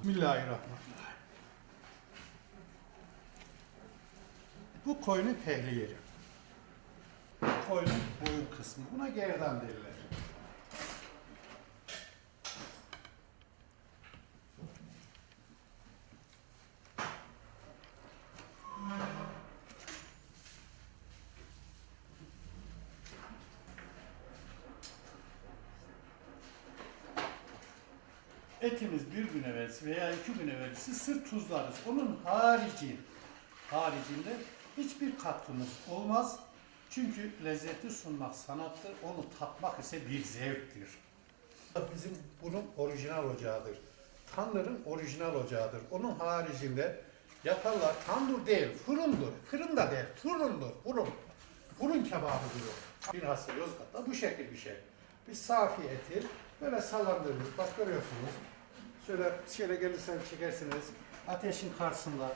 Bismillahirrahmanirrahim. Bu koyunun pehli yeri. Koyunun boyun kısmı. Buna gerdan derler. Etimiz bir gün evvelsi veya iki gün evvelsi sırf tuzlarız. Onun harici, haricinde hiçbir katkımız olmaz. Çünkü lezzeti sunmak sanattır, onu tatmak ise bir zevktir. Bizim bunun orijinal ocağıdır. Tandırın orijinal ocağıdır. Onun haricinde yaparlar. Tandır değil, fırındır. Fırın da değil, fırındır. Fırın. Fırın kebabı diyor. Bilhassa Yozgat'ta bu şekil bir şey. Biz safi eti böyle sallandırırız. Bak görüyorsunuz. Şöyle şöyle gelirseniz çekersiniz. Ateşin karşısında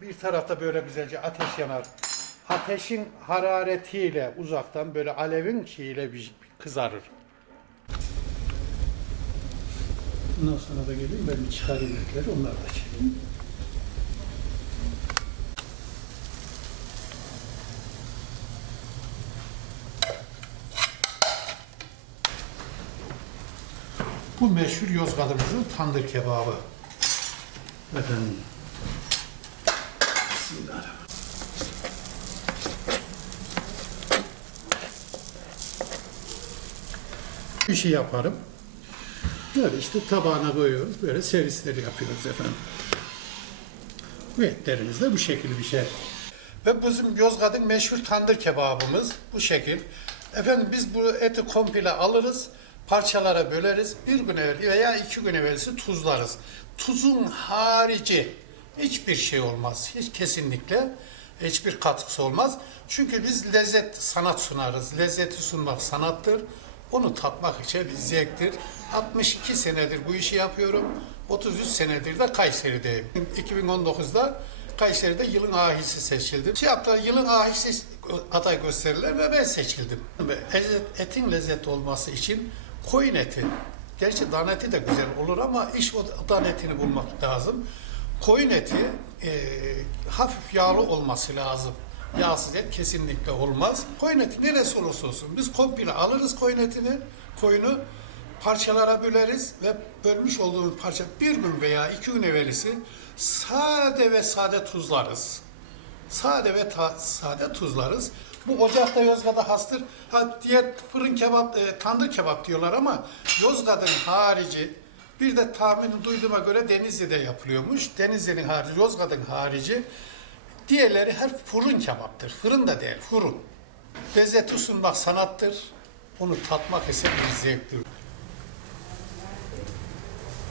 bir tarafta böyle güzelce ateş yanar. Ateşin hararetiyle uzaktan böyle alevin şeyiyle bir kızarır. Bundan sonra da geleyim ben bir çıkarayım etleri onları da çekeyim. Bu meşhur Yozgat'ımızın tandır kebabı. Efendim. Bismillahirrahmanirrahim. Bir şey yaparım. Böyle işte tabağına koyuyoruz. Böyle servisleri yapıyoruz efendim. Bu etlerimiz de bu şekil bir şey. Ve bizim Yozgat'ın meşhur tandır kebabımız bu şekil. Efendim biz bu eti komple alırız, parçalara böleriz. Bir gün evvel veya iki gün evvelsi tuzlarız. Tuzun harici hiçbir şey olmaz. Hiç kesinlikle hiçbir katkısı olmaz. Çünkü biz lezzet sanat sunarız. Lezzeti sunmak sanattır. Onu tatmak için bir zevktir. 62 senedir bu işi yapıyorum. 33 senedir de Kayseri'deyim. 2019'da Kayseri'de yılın ahisi seçildim. Şey yaptılar, yılın ahisi aday gösterirler ve ben seçildim. Etin lezzetli olması için koyun eti, gerçi dana eti de güzel olur ama iş o dana etini bulmak lazım. Koyun eti e, hafif yağlı olması lazım. Yağsız et kesinlikle olmaz. Koyun eti neresi olursa olsun biz komple alırız koyun etini, koyunu parçalara böleriz ve bölmüş olduğumuz parça bir gün veya iki gün evvelisi sade ve sade tuzlarız. Sade ve ta- sade tuzlarız. Bu ocakta Yozgat'a hastır. Ha, diğer fırın kebap, e, tandır kebap diyorlar ama Yozgat'ın harici bir de tahmini duyduğuma göre Denizli'de yapılıyormuş. Denizli'nin harici, Yozgat'ın harici Diğerleri hep fırın kebaptır. Fırın da değil, fırın. Lezzeti sunmak sanattır. Onu tatmak ise bir zevktir.